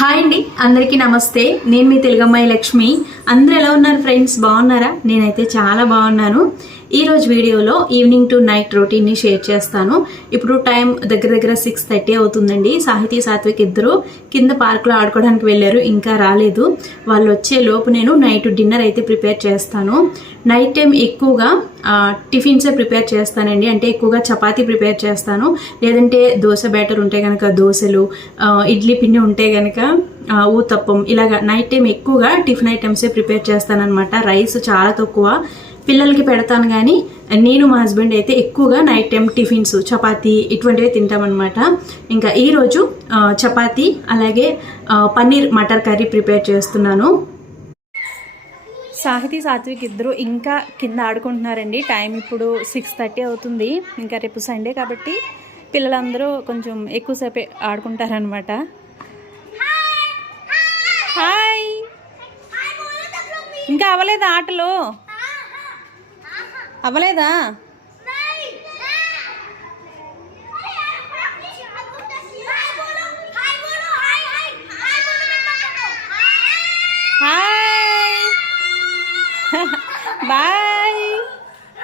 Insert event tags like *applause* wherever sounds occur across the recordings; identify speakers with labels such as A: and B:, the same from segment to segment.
A: Hi అండి అందరికీ నమస్తే. నేను మీ తెలుగమ్మాయి లక్ష్మి. అందరు ఎలా ఉన్నారు ఫ్రెండ్స్? బాగున్నారా? నేనైతే చాలా బాగున్నాను. ఈరోజు వీడియోలో ఈవినింగ్ టు నైట్ రొటీన్ని షేర్ చేస్తాను. ఇప్పుడు టైం దగ్గర దగ్గర సిక్స్ థర్టీ అవుతుందండి. సాహితీ సాత్విక్ ఇద్దరు కింద పార్క్లో ఆడుకోవడానికి వెళ్ళారు ఇంకా రాలేదు. వాళ్ళు వచ్చే లోపు నేను నైట్ డిన్నర్ అయితే ప్రిపేర్ చేస్తాను. నైట్ టైం ఎక్కువగా టిఫిన్సే ప్రిపేర్ చేస్తానండి. అంటే ఎక్కువగా చపాతీ ప్రిపేర్ చేస్తాను. లేదంటే దోశ బ్యాటర్ ఉంటే కనుక దోశలు ఇడ్లీ పిండి ఉంటే కనుక ఊతప్పం. ఇలాగ నైట్ టైం ఎక్కువగా టిఫిన్ ఐటమ్సే ప్రిపేర్ చేస్తానన్నమాట. రైస్ చాలా తక్కువ. పిల్లలకి పెడతాను కానీ నేను మా హస్బెండ్ అయితే ఎక్కువగా నైట్ టైం టిఫిన్స్ చపాతీ ఇటువంటివి తింటామన్నమాట. ఇంకా ఈరోజు చపాతి చపాతీ అలాగే పన్నీర్ మటర్ కర్రీ ప్రిపేర్ చేస్తున్నాను. సాహితీ సాత్విక్ ఇద్దరు ఇంకా కింద ఆడుకుంటున్నారండి. టైం ఇప్పుడు సిక్స్ థర్టీ అవుతుంది. ఇంకా రేపు సండే కాబట్టి పిల్లలందరూ కొంచెం ఎక్కువసేపే ఆడుకుంటారనమాట హాయ్! ఇంకా అవ్వలేదు ఆటలు. అవ్వలేదా? హాయ్ బాయ్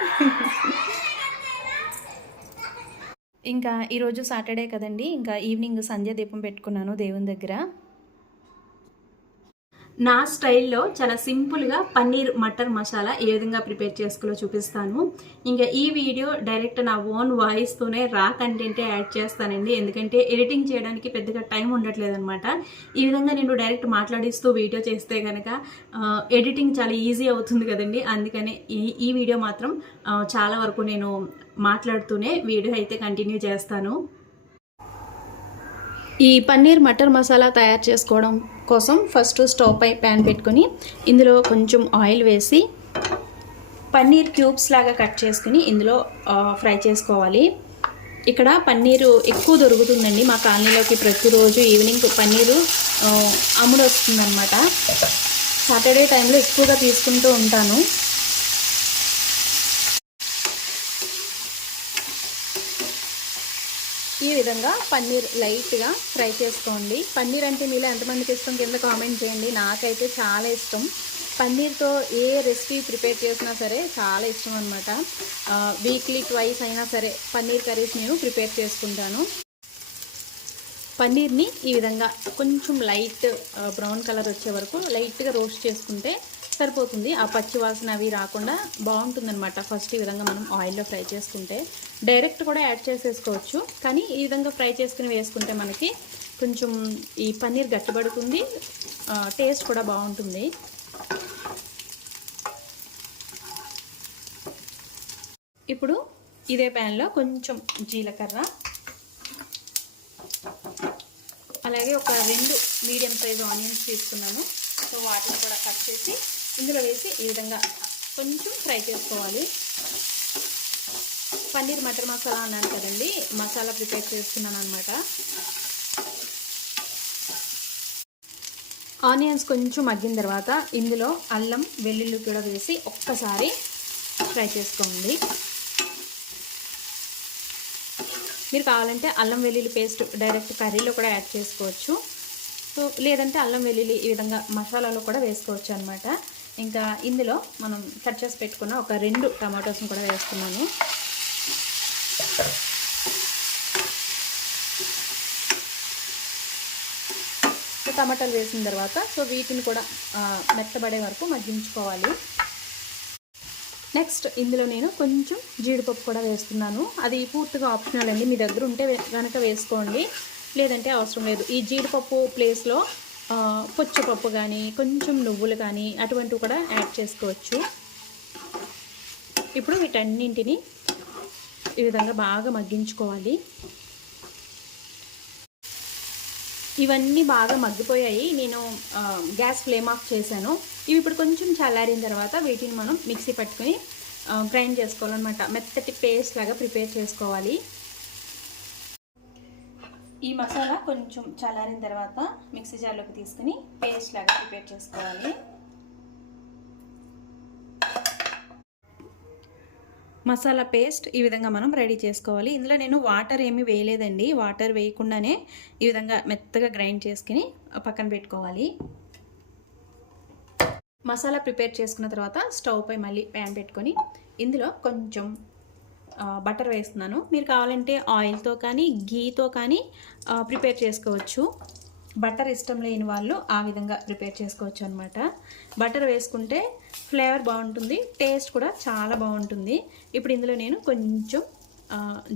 A: *laughs* ఇంకా ఈరోజు సాటర్డే కదండి. ఇంకా ఈవినింగ్ సంధ్య దీపం పెట్టుకున్నాను దేవుని దగ్గర. నా స్టైల్లో చాలా సింపుల్గా పన్నీర్ మటర్ మసాలా ఏ విధంగా ప్రిపేర్ చేసుకోలో చూపిస్తాను. ఇంకా ఈ వీడియో డైరెక్ట్ నా ఓన్ వాయిస్తోనే రా కంటెంటే యాడ్ చేస్తానండి. ఎందుకంటే ఎడిటింగ్ చేయడానికి పెద్దగా టైం ఉండట్లేదు అనమాట ఈ విధంగా నేను డైరెక్ట్ మాట్లాడిస్తూ వీడియో చేస్తే కనుక ఎడిటింగ్ చాలా ఈజీ అవుతుంది కదండి. అందుకనే ఈ ఈ వీడియో మాత్రం చాలా వరకు నేను మాట్లాడుతూనే వీడియో అయితే కంటిన్యూ చేస్తాను. ఈ పన్నీర్ మటర్ మసాలా తయారు చేసుకోవడం కోసం ఫస్ట్ స్టవ్ పై ప్యాన్ పెట్టుకొని ఇందులో కొంచెం ఆయిల్ వేసి పన్నీర్ క్యూబ్స్ లాగా కట్ చేసుకుని ఇందులో ఫ్రై చేసుకోవాలి. ఇక్కడ పన్నీరు ఎక్కువ దొరుకుతుందండి మా కాలనీలోకి ప్రతిరోజు ఈవినింగ్ పన్నీరు అమ్ముడు వస్తుందన్నమాట సాటర్డే టైంలో ఎక్కువగా తీసుకుంటూ ఉంటాను. ఈ విధంగా పన్నీర్ లైట్గా ఫ్రై చేసుకోండి. పన్నీర్ అంటే మీలో ఎంతమందికి ఇష్టం? కింద కామెంట్ చేయండి. నాకైతే చాలా ఇష్టం. పన్నీర్తో ఏ రెసిపీ ప్రిపేర్ చేసినా సరే చాలా ఇష్టం అనమాట వీక్లీ ట్వైస్ అయినా సరే పన్నీర్ కర్రీస్ నేను ప్రిపేర్ చేసుకుంటాను. పన్నీర్ని ఈ విధంగా కొంచెం లైట్ బ్రౌన్ కలర్ వచ్చే వరకు లైట్గా రోస్ట్ చేసుకుంటే సరిపోతుంది. ఆ పచ్చి వాసన అవి రాకుండా బాగుంటుందన్నమాట. ఫస్ట్ ఈ విధంగా మనం ఆయిల్లో ఫ్రై చేసుకుంటే డైరెక్ట్ కూడా యాడ్ చేసేసుకోవచ్చు. కానీ ఈ విధంగా ఫ్రై చేసుకుని వేసుకుంటే మనకి కొంచెం ఈ పన్నీర్ గట్టిపడుతుంది. టేస్ట్ కూడా బాగుంటుంది. ఇప్పుడు ఇదే ప్యాన్లో కొంచెం జీలకర్ర. అలాగే ఒక రెండు మీడియం సైజ్ ఆనియన్స్ తీసుకున్నాను. సో వాటిని కూడా కట్ చేసి ఇందులో వేసి ఈ విధంగా కొంచెం ఫ్రై చేసుకోవాలి. పన్నీర్ మటర్ మసాలా అన్నాను కదండి మసాలా ప్రిపేర్ చేస్తున్నాను అనమాట ఆనియన్స్ కొంచెం మగ్గిన తర్వాత ఇందులో అల్లం వెల్లుల్లి కూడా వేసి ఒక్కసారి ఫ్రై చేసుకోండి. మీరు కావాలంటే అల్లం వెల్లుల్లి పేస్ట్ డైరెక్ట్ కర్రీలో కూడా యాడ్ చేసుకోవచ్చు. సో లేదంటే అల్లం వెల్లుల్లి ఈ విధంగా మసాలాలో కూడా వేసుకోవచ్చు అనమాట ఇంకా ఇందులో మనం కట్ చేసి పెట్టుకున్న ఒక రెండు టమాటోస్ని కూడా వేస్తున్నాను. టమాటాలు వేసిన తర్వాత సో వీటిని కూడా మెత్తబడే వరకు మగ్గించుకోవాలి. నెక్స్ట్ ఇందులో నేను కొంచెం జీడిపప్పు కూడా వేస్తున్నాను. అది పూర్తిగా ఆప్షనల్ అండి. మీ దగ్గర ఉంటే కనుక వేసుకోండి. లేదంటే అవసరం లేదు. ఈ జీడిపప్పు ప్లేస్లో ఆ, పుచ్చపప్పు కానీ కొంచెం నువ్వులు కానీ అటువంటివి కూడా యాడ్ చేసుకోవచ్చు. ఇప్పుడు వీటన్నింటిని ఈ విధంగా బాగా మగ్గించుకోవాలి. ఇవన్నీ బాగా మగ్గిపోయాయి. నేను గ్యాస్ ఫ్లేమ్ ఆఫ్ చేశాను. ఇవి ఇప్పుడు కొంచెం చల్లారిన తర్వాత వీటిని మనం మిక్సీ పట్టుకొని గ్రైండ్ చేసుకోవాలన్నమాట. మెత్తటి పేస్ట్ లాగా ప్రిపేర్ చేసుకోవాలి. ఈ మసాలా కొంచెం చల్లారిన తర్వాత మిక్సీ జార్లోకి తీసుకుని పేస్ట్ లాగా ప్రిపేర్ చేసుకోవాలి. మసాలా పేస్ట్ ఈ విధంగా మనం రెడీ చేసుకోవాలి. ఇందులో నేను వాటర్ ఏమీ వేయలేదండి. వాటర్ వేయకుండానే ఈ విధంగా మెత్తగా గ్రైండ్ చేసుకుని పక్కన పెట్టుకోవాలి. మసాలా ప్రిపేర్ చేసుకున్న తర్వాత స్టవ్ పై మళ్ళీ ప్యాన్ పెట్టుకొని ఇందులో కొంచెం బటర్ వేస్తున్నాను. మీరు కావాలంటే ఆయిల్తో కానీ గీతో కానీ ప్రిపేర్ చేసుకోవచ్చు. బటర్ ఇష్టం లేని వాళ్ళు ఆ విధంగా ప్రిపేర్ చేసుకోవచ్చు అనమాట బటర్ వేసుకుంటే ఫ్లేవర్ బాగుంటుంది టేస్ట్ కూడా చాలా బాగుంటుంది. ఇప్పుడు ఇందులో నేను కొంచెం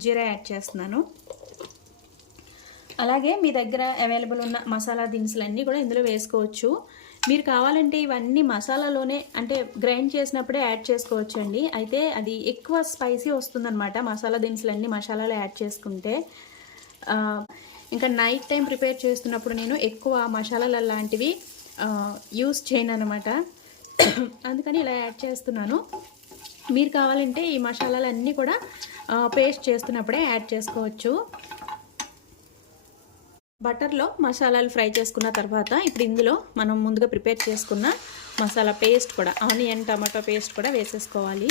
A: జీరా యాడ్ చేస్తున్నాను. అలాగే మీ దగ్గర అవైలబుల్ ఉన్న మసాలా దినుసులన్నీ కూడా ఇందులో వేసుకోవచ్చు. మీరు కావాలంటే ఇవన్నీ మసాలాలోనే అంటే గ్రైండ్ చేసినప్పుడే యాడ్ చేసుకోవచ్చు అండి అయితే అది ఎక్కువ స్పైసీ వస్తుందన్నమాట మసాలా దినుసులన్నీ మసాలాలో యాడ్ చేసుకుంటే. ఇంకా నైట్ టైం ప్రిపేర్ చేస్తున్నప్పుడు నేను ఎక్కువ మసాలాలు లాంటివి యూస్ చేయను అనమాట అందుకని ఇలా యాడ్ చేస్తున్నాను. మీరు కావాలంటే ఈ మసాలాలన్నీ కూడా పేస్ట్ చేస్తున్నప్పుడే యాడ్ చేసుకోవచ్చు. బటర్లో మసాలాలు ఫ్రై చేసుకున్న తర్వాత ఇప్పుడు ఇందులో మనం ముందుగా ప్రిపేర్ చేసుకున్న మసాలా పేస్ట్ కూడా ఆనియన్ టమాటో పేస్ట్ కూడా వేసేసుకోవాలి.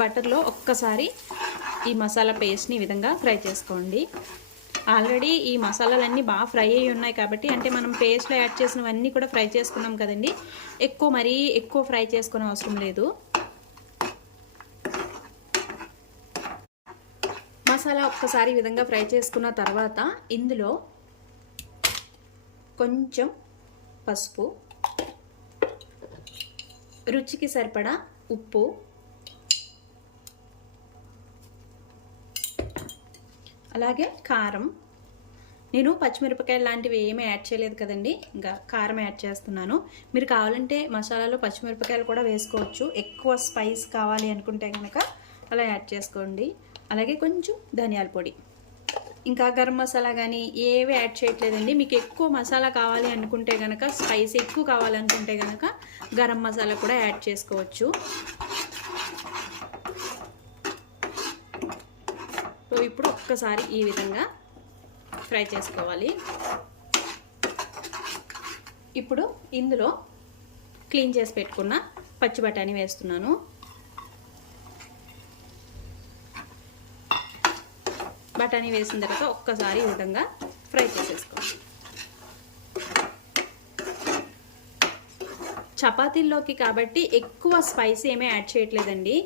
A: బటర్లో ఒక్కసారి ఈ మసాలా పేస్ట్ని ఈ విధంగా ఫ్రై చేసుకోండి. ఆల్రెడీ ఈ మసాలాలన్నీ బాగా ఫ్రై అయ్యి ఉన్నాయి కాబట్టి అంటే మనం పేస్ట్లో యాడ్ చేసినవన్నీ కూడా ఫ్రై చేసుకున్నాం కదండి. ఎక్కువ మరీ ఎక్కువ ఫ్రై చేసుకునే అవసరం లేదు. మసాలా ఒక్కసారి ఈ విధంగా ఫ్రై చేసుకున్న తర్వాత ఇందులో కొంచెం పసుపు రుచికి సరిపడా ఉప్పు అలాగే కారం. నేను పచ్చిమిరపకాయలు లాంటివి ఏమీ యాడ్ చేయలేదు కదండి. ఇంకా కారం యాడ్ చేస్తున్నాను. మీరు కావాలంటే మసాలాలో పచ్చిమిరపకాయలు కూడా వేసుకోవచ్చు. ఎక్కువ స్పైస్ కావాలి అనుకుంటే కనుక అలా యాడ్ చేసుకోండి. అలాగే కొంచెం ధనియాల పొడి. ఇంకా గరం మసాలా కానీ ఏవి యాడ్ చేయట్లేదండి. మీకు ఎక్కువ మసాలా కావాలి అనుకుంటే కనుక స్పైస్ ఎక్కువ కావాలనుకుంటే కనుక గరం మసాలా కూడా యాడ్ చేసుకోవచ్చు. సో ఇప్పుడు ఒక్కసారి ఈ విధంగా ఫ్రై చేసుకోవాలి. ఇప్పుడు ఇందులో క్లీన్ చేసి పెట్టుకున్న పచ్చి బఠానీ వేస్తున్నాను. బఠానీ వేసిన తర్వాత ఒక్కసారి ఈ విధంగా ఫ్రై చేసేసుకోవాలి. చపాతీల్లోకి కాబట్టి ఎక్కువ స్పైసీ ఏమీ యాడ్ చేయట్లేదండి.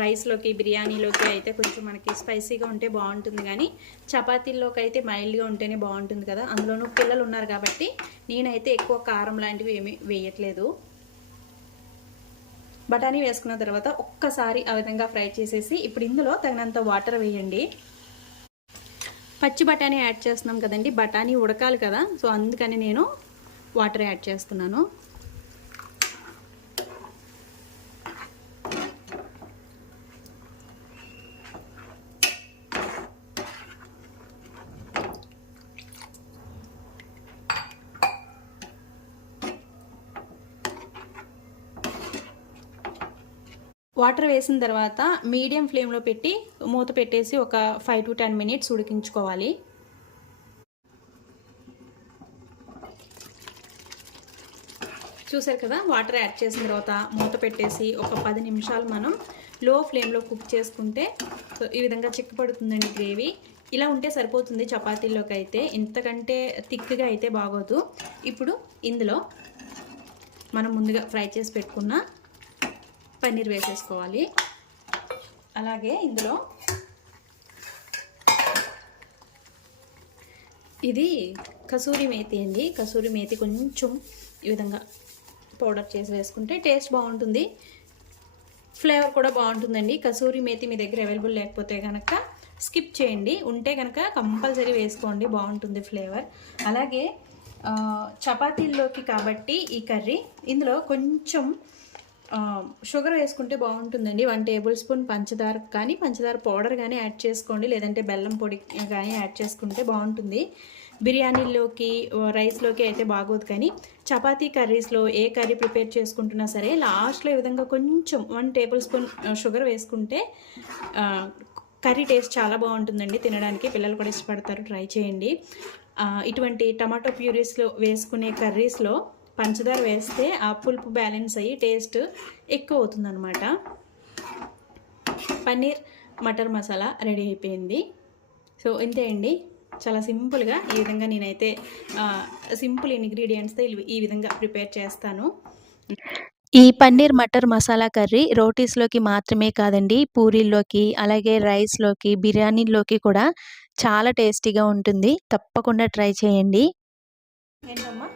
A: రైస్లోకి బిర్యానీలోకి అయితే కొంచెం మనకి స్పైసీగా ఉంటే బాగుంటుంది కానీ చపాతీల్లోకి అయితే మైల్డ్గా ఉంటేనే బాగుంటుంది కదా. అందులోనూ పిల్లలు ఉన్నారు కాబట్టి నేనైతే ఎక్కువ కారం లాంటివి ఏమీ వేయట్లేదు. బఠానీ వేసుకున్న తర్వాత ఒక్కసారి ఆ విధంగా ఫ్రై చేసేసి ఇప్పుడు ఇందులో తగినంత వాటర్ వేయండి. పచ్చి బఠానీ యాడ్ చేస్తున్నాం కదండి బఠానీ ఉడకాలి కదా సో అందుకని నేను వాటర్ యాడ్ చేస్తున్నాను. వాటర్ వేసిన తర్వాత మీడియం ఫ్లేమ్లో పెట్టి మూత పెట్టేసి ఒక ఫైవ్ టు టెన్ మినిట్స్ ఉడికించుకోవాలి. చూసారు కదా? వాటర్ యాడ్ చేసిన తర్వాత మూత పెట్టేసి ఒక పది నిమిషాలు మనం లో ఫ్లేమ్లో కుక్ చేసుకుంటే సో ఈ విధంగా చిక్కపడుతుందండి గ్రేవీ. ఇలా ఉంటే సరిపోతుంది చపాతీల్లోకి అయితే. ఇంతకంటే థిక్గా అయితే బాగోదు. ఇప్పుడు ఇందులో మనం ముందుగా ఫ్రై చేసి పెట్టుకున్న పన్నీర్ వేసేసుకోవాలి. అలాగే ఇందులో ఇది కసూరి మేతి అండి. కసూరి మేతి కొంచెం ఈ విధంగా పౌడర్ చేసి వేసుకుంటే టేస్ట్ బాగుంటుంది. ఫ్లేవర్ కూడా బాగుంటుందండి. కసూరి మేతి మీ దగ్గర అవైలబుల్ లేకపోతే కనుక స్కిప్ చేయండి. ఉంటే కనుక కంపల్సరీ వేసుకోండి. బాగుంటుంది ఫ్లేవర్. అలాగే చపాతీల్లోకి కాబట్టి ఈ కర్రీ ఇందులో కొంచెం షుగర్ వేసుకుంటే బాగుంటుందండి. వన్ టేబుల్ స్పూన్ పంచదార కానీ పంచదార పౌడర్ కానీ యాడ్ చేసుకోండి. లేదంటే బెల్లం పొడి కానీ యాడ్ చేసుకుంటే బాగుంటుంది. బిర్యానీలోకి రైస్లోకి అయితే బాగోదు కానీ చపాతీ కర్రీస్లో ఏ కర్రీ ప్రిపేర్ చేసుకుంటున్నా సరే లాస్ట్లో ఈ విధంగా కొంచెం వన్ టేబుల్ స్పూన్ షుగర్ వేసుకుంటే
B: కర్రీ టేస్ట్ చాలా బాగుంటుందండి. తినడానికి పిల్లలు కూడా ఇష్టపడతారు. ట్రై చేయండి. ఇటువంటి టమాటో ప్యూరీస్లో వేసుకునే కర్రీస్లో పంచదార వేస్తే ఆ పులుపు బ్యాలెన్స్ అయ్యి టేస్ట్ ఎక్కువ అవుతుందన్నమాట. పన్నీర్ మటర్ మసాలా రెడీ అయిపోయింది. సో ఇంతే అండి. చాలా సింపుల్గా ఈ విధంగా నేనైతే సింపుల్ ఇంగ్రీడియంట్స్తో ఈ- ఈ విధంగా ప్రిపేర్ చేస్తాను. ఈ పన్నీర్ మటర్ మసాలా కర్రీ రోటీస్లోకి మాత్రమే కాదండి పూరీల్లోకి అలాగే రైస్లోకి బిర్యానీలోకి కూడా చాలా టేస్టీగా ఉంటుంది. తప్పకుండా ట్రై చేయండి. ఏంటమ్మా?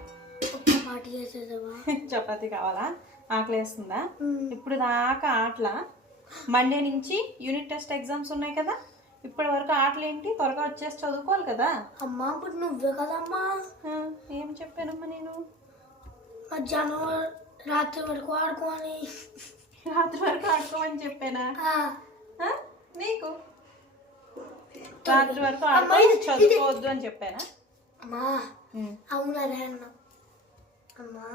B: *laughs* చపాతీ కావాలా? ఆకలేస్తుందా? ఇప్పుడు దాకా ఆటల? మండే నుంచి యూనిట్ టెస్ట్ ఎగ్జామ్స్ ఉన్నాయి కదా? ఇప్పటి వరకు ఆటలు ఏంటి? త్వరగా వచ్చేసి చదువుకోవాలి కదా?
C: అమ్మా ఇప్పుడు నువ్వే కదమ్మా.
B: ఏం చెప్పానమ్మా నేను?
C: మధ్యాహ్నం రాత్రి వరకు ఆడుకోని
B: రాత్రి వరకు ఆడుకోమని చెప్పానా? నీకు? రాత్రి వరకు
C: అమ్మా,
B: ఆడుకో
C: ఇది-
B: చదువుకోవద్దు అని చెప్పానా?
C: అమ్మా. అవును అన్నా. అమ్మా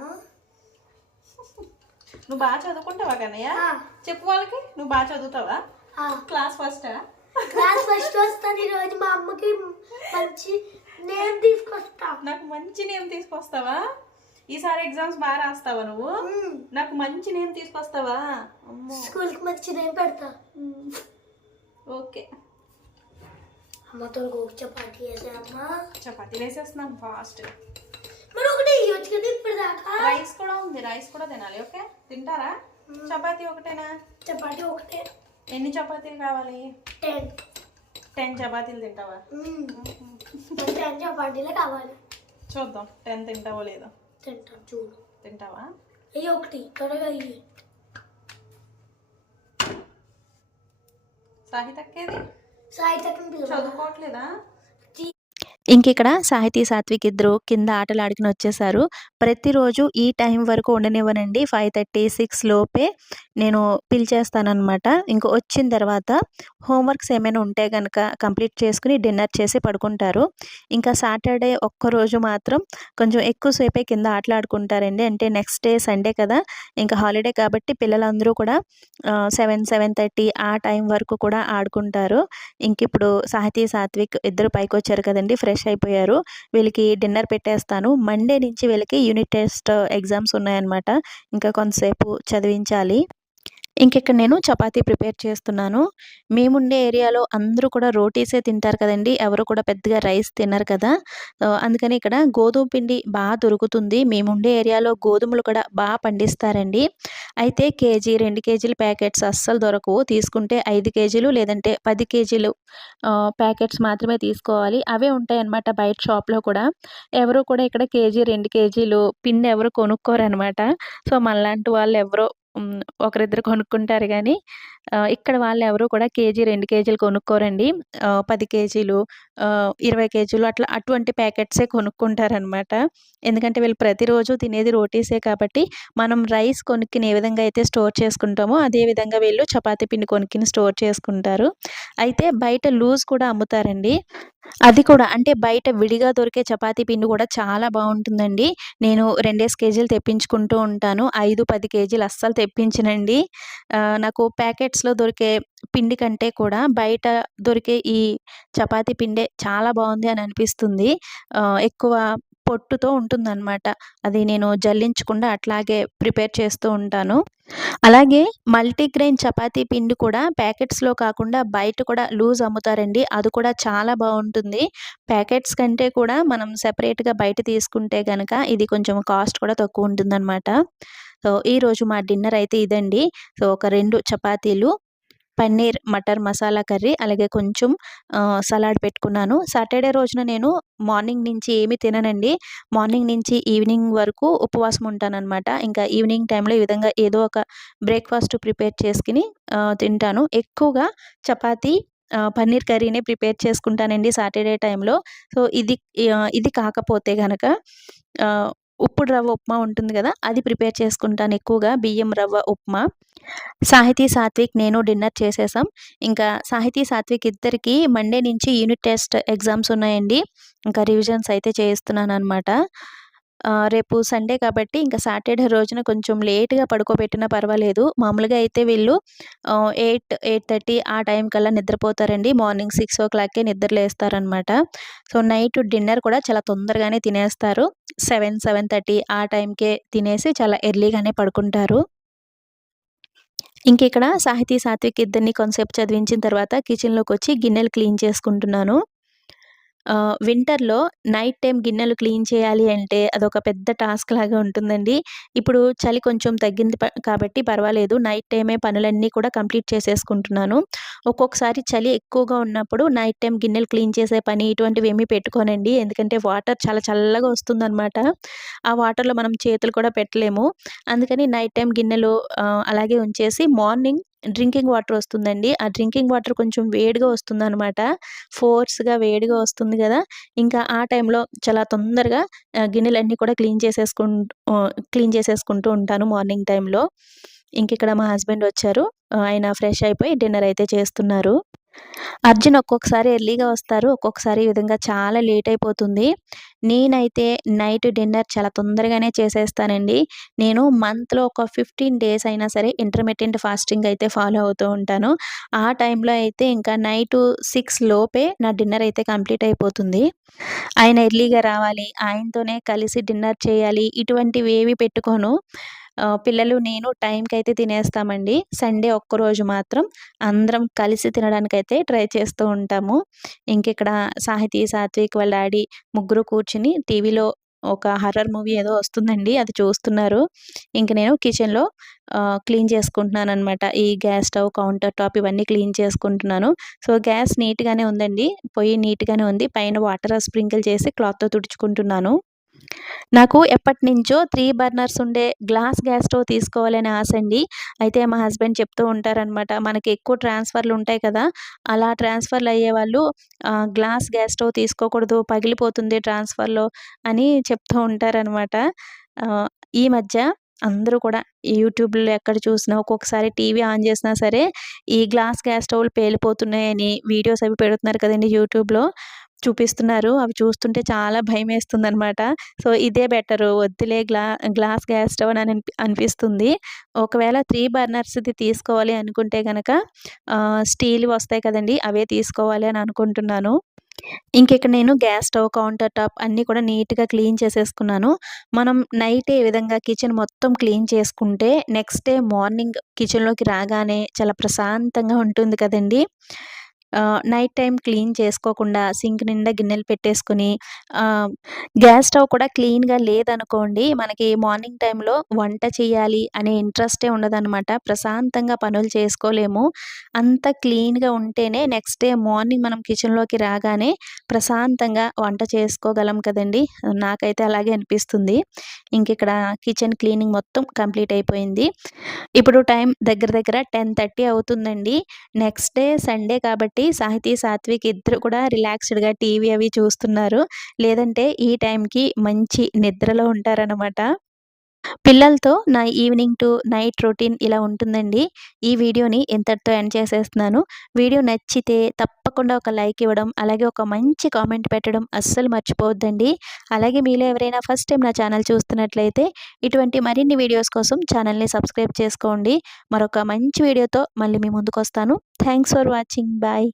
B: నువ్వు బాగా చదువుకుంటావా కన్నయ్య? చెప్పు వాళ్ళకి నువ్వు బాగా చదువుతావా. క్లాస్ ఫస్టా
C: క్లాస్ ఫస్ట్ వస్తాను ఈరోజు మా అమ్మకి మంచి నేమ్ తీసుకొస్తా.
B: నాకు మంచి నేమ్ తీసుకొస్తావా? ఈసారి ఎగ్జామ్స్ బాగా రాస్తావా నువ్వు? నాకు మంచి నేమ్ తీసుకొస్తావా?
C: స్కూల్కి మంచి నేమ్ పెడతా.
B: ఓకే.
C: అమ్మతో అమ్మా
B: చపాతీ వేసేస్తున్నాను ఫాస్ట్.
C: మరి ఒకటి ఇవ్వచ్చు కదా ఇప్పుడు దాకా
B: రైస్ కూడా ఉంది రైస్ కూడా తినాలి ఓకే? తింటారా? చపాతీ ఒకటేనా?
C: చపాటీ ఒకటే.
B: ఎన్ని చపాతీలు కావాలి?
C: టెన్.
B: టెన్ చపాతీలు తింటావా?
C: టెన్ చపాతీలే కావాలి.
B: చూద్దాం టెన్ తింటావో లేదో.
C: తింటాను చూడు.
B: తింటావా?
C: అయ్యి ఒకటి త్వరగా అయ్యి
B: సాహితక్కేది?
C: పిలవాలి
B: చదువుకోవట్లేదా?
A: ఇంక ఇక్కడ సాహితీ సాత్విక్ ఇద్దరు కింద ఆటలు ఆడుకుని వచ్చేసారు. ప్రతిరోజు ఈ టైం వరకు ఉండనివ్వనండి. ఫైవ్ థర్టీ సిక్స్ లోపే నేను పిలిచేస్తానమాట ఇంక వచ్చిన తర్వాత హోంవర్క్స్ ఏమైనా ఉంటే కనుక కంప్లీట్ చేసుకుని డిన్నర్ చేసి పడుకుంటారు. ఇంకా సాటర్డే ఒక్కరోజు మాత్రం కొంచెం ఎక్కువసేపే కింద ఆటలు ఆడుకుంటారండి అంటే నెక్స్ట్ డే సండే కదా ఇంకా హాలిడే కాబట్టి పిల్లలందరూ కూడా సెవెన్ సెవెన్ థర్టీ ఆ టైం వరకు కూడా ఆడుకుంటారు. ఇంక ఇప్పుడు సాహితీ సాత్విక్ ఇద్దరు పైకి వచ్చారు కదండి ఫ్రెష్ అయిపోయారు. వీళ్ళకి డిన్నర్ పెట్టేస్తాను. మండే నుంచి వీళ్ళకి యూనిట్ టెస్ట్ ఎగ్జామ్స్ ఉన్నాయన్నమాట. ఇంకా కొంతసేపు చదివించాలి. ఇక్కడ నేను చపాతీ ప్రిపేర్ చేస్తున్నాను. మేముండే ఏరియాలో అందరూ కూడా రోటీసే తింటారు కదండి. ఎవరు కూడా పెద్దగా రైస్ తినరు కదా. అందుకని ఇక్కడ గోధుమ పిండి బాగా దొరుకుతుంది. మేముండే ఏరియాలో గోధుమలు కూడా బాగా పండిస్తారండి. అయితే కేజీ రెండు కేజీల ప్యాకెట్స్ అస్సలు దొరకవు. తీసుకుంటే ఐదు కేజీలు లేదంటే పది కేజీలు ప్యాకెట్స్ మాత్రమే తీసుకోవాలి. అవే ఉంటాయి అన్నమాట బయట షాప్లో కూడా. ఎవరు కూడా ఇక్కడ కేజీ రెండు కేజీలు పిండి ఎవరు కొనుక్కోరు అనమాట సో మనలాంటి వాళ్ళు ఎవరో ఒకరిద్దరు కొనుక్కుంటారు కానీ ఇక్కడ వాళ్ళు ఎవరు కూడా కేజీ రెండు కేజీలు కొనుక్కోరండి. పది కేజీలు ఇరవై కేజీలు అట్లా అటువంటి ప్యాకెట్సే కొనుక్కుంటారనమాట. ఎందుకంటే వీళ్ళు ప్రతిరోజు తినేది రోటీసే కాబట్టి మనం రైస్ కొనుక్కిని ఏ విధంగా అయితే స్టోర్ చేసుకుంటామో అదే విధంగా వీళ్ళు చపాతీ పిండి కొనుక్కిని స్టోర్ చేసుకుంటారు. అయితే బయట లూజ్ కూడా అమ్ముతారండి. అది కూడా. అంటే బయట విడిగా దొరికే చపాతీ పిండి కూడా చాలా బాగుంటుందండి. నేను రెండేసి కేజీలు తెప్పించుకుంటూ ఉంటాను. ఐదు పది కేజీలు అస్సలు తెప్పించనండి. నాకు ప్యాకెట్స్లో దొరికే పిండి కంటే కూడా బయట దొరికే ఈ చపాతీ పిండే చాలా బాగుంది అని అనిపిస్తుంది. ఎక్కువ పొట్టుతో ఉంటుందన్నమాట. అది నేను జల్లించకుండా అట్లాగే ప్రిపేర్ చేస్తూ ఉంటాను. అలాగే మల్టీగ్రెయిన్ చపాతీ పిండి కూడా ప్యాకెట్స్లో కాకుండా బయట కూడా లూజ్ అమ్ముతారండి. అది కూడా చాలా బాగుంటుంది. ప్యాకెట్స్ కంటే కూడా మనం సెపరేట్గా బయట తీసుకుంటే కనుక ఇది కొంచెం కాస్ట్ కూడా తక్కువ ఉంటుందన్నమాట. సో ఈరోజు మా డిన్నర్ అయితే ఇదండి. సో ఒక రెండు చపాతీలు పన్నీర్ మటర్ మసాలా కర్రీ అలాగే కొంచెం సలాడ్ పెట్టుకున్నాను. సాటర్డే రోజున నేను మార్నింగ్ నుంచి ఏమి తిననండి. మార్నింగ్ నుంచి ఈవినింగ్ వరకు ఉపవాసం ఉంటానన్నమాట. ఇంకా ఈవినింగ్ టైంలో ఈ విధంగా ఏదో ఒక బ్రేక్ఫాస్ట్ ప్రిపేర్ చేసుకుని తింటాను. ఎక్కువగా చపాతీ పన్నీర్ కర్రీనే ప్రిపేర్ చేసుకుంటానండి సాటర్డే టైంలో. సో ఇది ఇది కాకపోతే కనుక ఉప్పుడు రవ్వ ఉప్మా ఉంటుంది కదా అది ప్రిపేర్ చేసుకుంటాను ఎక్కువగా. బియ్యం రవ్వ ఉప్మా. సాహితీ సాత్విక్ నేను డిన్నర్ చేసేసాం. ఇంకా సాహితీ సాత్విక్ ఇద్దరికి మండే నుంచి యూనిట్ టెస్ట్ ఎగ్జామ్స్ ఉన్నాయండి. ఇంకా రివిజన్స్ అయితే చేయిస్తున్నాను అనమాట రేపు సండే కాబట్టి ఇంకా సాటర్డే రోజున కొంచెం లేట్గా పడుకోబెట్టినా పర్వాలేదు. మామూలుగా అయితే వీళ్ళు ఎయిట్ ఎయిట్ థర్టీ ఆ టైం కల్లా నిద్రపోతారండి. మార్నింగ్ సిక్స్ ఓ క్లాక్కే నిద్రలేస్తారనమాట సో నైట్ డిన్నర్ కూడా చాలా తొందరగానే తినేస్తారు. సెవెన్ సెవెన్ థర్టీ ఆ టైంకే తినేసి చాలా ఎర్లీగానే పడుకుంటారు. ఇంక ఇక్కడ సాహితీ సాత్విక్ ఇద్దరిని కొంతసేపు చదివించిన తర్వాత కిచెన్లోకి వచ్చి గిన్నెలు క్లీన్ చేసుకుంటున్నాను. వింటర్లో నైట్ టైం గిన్నెలు క్లీన్ చేయాలి అంటే అదొక పెద్ద టాస్క్ లాగా ఉంటుందండి. ఇప్పుడు చలి కొంచెం తగ్గింది ప- కాబట్టి పర్వాలేదు. నైట్ టైమే పనులన్నీ కూడా కంప్లీట్ చేసేసుకుంటున్నాను. ఒక్కొక్కసారి చలి ఎక్కువగా ఉన్నప్పుడు నైట్ టైం గిన్నెలు క్లీన్ చేసే పని ఇటువంటివి ఏమీ పెట్టుకోనండి. ఎందుకంటే వాటర్ చాలా చల్లగా వస్తుందన్నమాట. ఆ వాటర్లో మనం చేతులు కూడా పెట్టలేము. అందుకని నైట్ టైం గిన్నెలు అలాగే ఉంచేసి మార్నింగ్ డ్రింకింగ్ వాటర్ వస్తుందండి. ఆ డ్రింకింగ్ వాటర్ కొంచెం వేడిగా వస్తుందన్నమాట. ఫోర్స్గా వేడిగా వస్తుంది కదా! ఇంకా ఆ టైంలో చాలా తొందరగా గిన్నెలన్నీ కూడా క్లీన్ చేసేసుకుంటూ క్లీన్ చేసేసుకుంటూ ఉంటాను మార్నింగ్ టైంలో. ఇంక ఇక్కడ మా హస్బెండ్ వచ్చారు. ఆయన ఫ్రెష్ అయిపోయి డిన్నర్ అయితే చేస్తున్నారు. అర్జున్ ఒక్కొక్కసారి ఎర్లీగా వస్తారు. ఒక్కొక్కసారి ఈ విధంగా చాలా లేట్ అయిపోతుంది. నేనైతే నైట్ డిన్నర్ చాలా తొందరగానే చేసేస్తానండి. నేను మంత్లో ఒక ఫిఫ్టీన్ డేస్ అయినా సరే ఇంటర్మీడియట్ ఫాస్టింగ్ అయితే ఫాలో అవుతూ ఉంటాను. ఆ టైంలో అయితే ఇంకా నైట్ సిక్స్ లోపే నా డిన్నర్ అయితే కంప్లీట్ అయిపోతుంది. ఆయన ఎర్లీగా రావాలి. ఆయనతోనే కలిసి డిన్నర్ చేయాలి. ఇటువంటివి ఏవి పెట్టుకోను. పిల్లలు నేను టైంకి అయితే తినేస్తామండి. సండే ఒక్కరోజు మాత్రం అందరం కలిసి తినడానికైతే ట్రై చేస్తూ ఉంటాము. ఇంక ఇక్కడ సాహితీ సాత్విక్ వాళ్ళ డాడీ ముగ్గురు కూర్చుని టీవీలో ఒక హర్రర్ మూవీ ఏదో వస్తుందండి అది చూస్తున్నారు. ఇంక నేను కిచెన్లో క్లీన్ చేసుకుంటున్నాను అనమాట ఈ గ్యాస్ స్టవ్ కౌంటర్ టాప్ ఇవన్నీ క్లీన్ చేసుకుంటున్నాను. సో గ్యాస్ నీట్గానే ఉందండి. పొయ్యి నీట్గానే ఉంది. పైన వాటర్ స్ప్రింకిల్ చేసి క్లాత్తో తుడుచుకుంటున్నాను. నాకు ఎప్పటి నుంచో త్రీ బర్నర్స్ ఉండే గ్లాస్ గ్యాస్ స్టవ్ తీసుకోవాలని ఆశ అండి. అయితే మా హస్బెండ్ చెప్తూ ఉంటారనమాట మనకి ఎక్కువ ట్రాన్స్ఫర్లు ఉంటాయి కదా అలా ట్రాన్స్ఫర్లు అయ్యే వాళ్ళు గ్లాస్ గ్యాస్ స్టవ్ తీసుకోకూడదు పగిలిపోతుంది ట్రాన్స్ఫర్లో అని చెప్తూ ఉంటారనమాట ఈ మధ్య అందరూ కూడా యూట్యూబ్లో ఎక్కడ చూసినా ఒక్కొక్కసారి టీవీ ఆన్ చేసినా సరే ఈ గ్లాస్ గ్యాస్ స్టవ్లు పేలిపోతున్నాయని వీడియోస్ అవి పెడుతున్నారు కదండి యూట్యూబ్లో. చూపిస్తున్నారు. అవి చూస్తుంటే చాలా భయం వేస్తుంది అనమాట సో ఇదే బెటరు. వద్దులే గ్లా గ్లాస్ గ్యాస్ స్టవ్ అని అనిపిస్తుంది. ఒకవేళ త్రీ బర్నర్స్ది తీసుకోవాలి అనుకుంటే కనుక స్టీల్ వస్తాయి కదండి అవే తీసుకోవాలి అని అనుకుంటున్నాను. ఇంక ఇక్కడ నేను గ్యాస్ స్టవ్ కౌంటర్ టాప్ అన్నీ కూడా నీట్గా క్లీన్ చేసేసుకున్నాను. మనం నైట్ ఏ విధంగా కిచెన్ మొత్తం క్లీన్ చేసుకుంటే నెక్స్ట్ డే మార్నింగ్ కిచెన్లోకి రాగానే చాలా ప్రశాంతంగా ఉంటుంది కదండి. నైట్ టైం క్లీన్ చేసుకోకుండా సింక్ నిండా గిన్నెలు పెట్టేసుకుని గ్యాస్ స్టవ్ కూడా క్లీన్గా లేదనుకోండి మనకి మార్నింగ్ టైంలో వంట చేయాలి అనే ఇంట్రెస్టే ఉండదన్నమాట. ప్రశాంతంగా పనులు చేసుకోలేము. అంత క్లీన్గా ఉంటేనే నెక్స్ట్ డే మార్నింగ్ మనం కిచెన్లోకి రాగానే ప్రశాంతంగా వంట చేసుకోగలం కదండి. నాకైతే అలాగే అనిపిస్తుంది. ఇంక ఇక్కడ కిచెన్ క్లీనింగ్ మొత్తం కంప్లీట్ అయిపోయింది. ఇప్పుడు టైం దగ్గర దగ్గర టెన్ థర్టీ అవుతుందండి. నెక్స్ట్ డే సండే కాబట్టి సాహితీ సాత్విక్ ఇద్దరు కూడా రిలాక్స్డ్గా టీవీ అవి చూస్తున్నారు. లేదంటే ఈ టైంకి మంచి నిద్రలో ఉంటారనమాట పిల్లలతో నా ఈవినింగ్ టు నైట్ రొటీన్ ఇలా ఉంటుందండి. ఈ వీడియోని ఇంతటితో ఎండ్ చేసేస్తున్నాను. వీడియో నచ్చితే తప్ప తప్పకుండా ఒక లైక్ ఇవ్వడం అలాగే ఒక మంచి కామెంట్ పెట్టడం అస్సలు మర్చిపోవద్దండి. అలాగే మీలో ఎవరైనా ఫస్ట్ టైం నా ఛానల్ చూస్తున్నట్లయితే ఇటువంటి మరిన్ని వీడియోస్ కోసం ఛానల్ని సబ్స్క్రైబ్ చేసుకోండి. మరొక మంచి వీడియోతో మళ్ళీ మీ ముందుకు వస్తాను థ్యాంక్స్ ఫర్ వాచింగ్. బాయ్.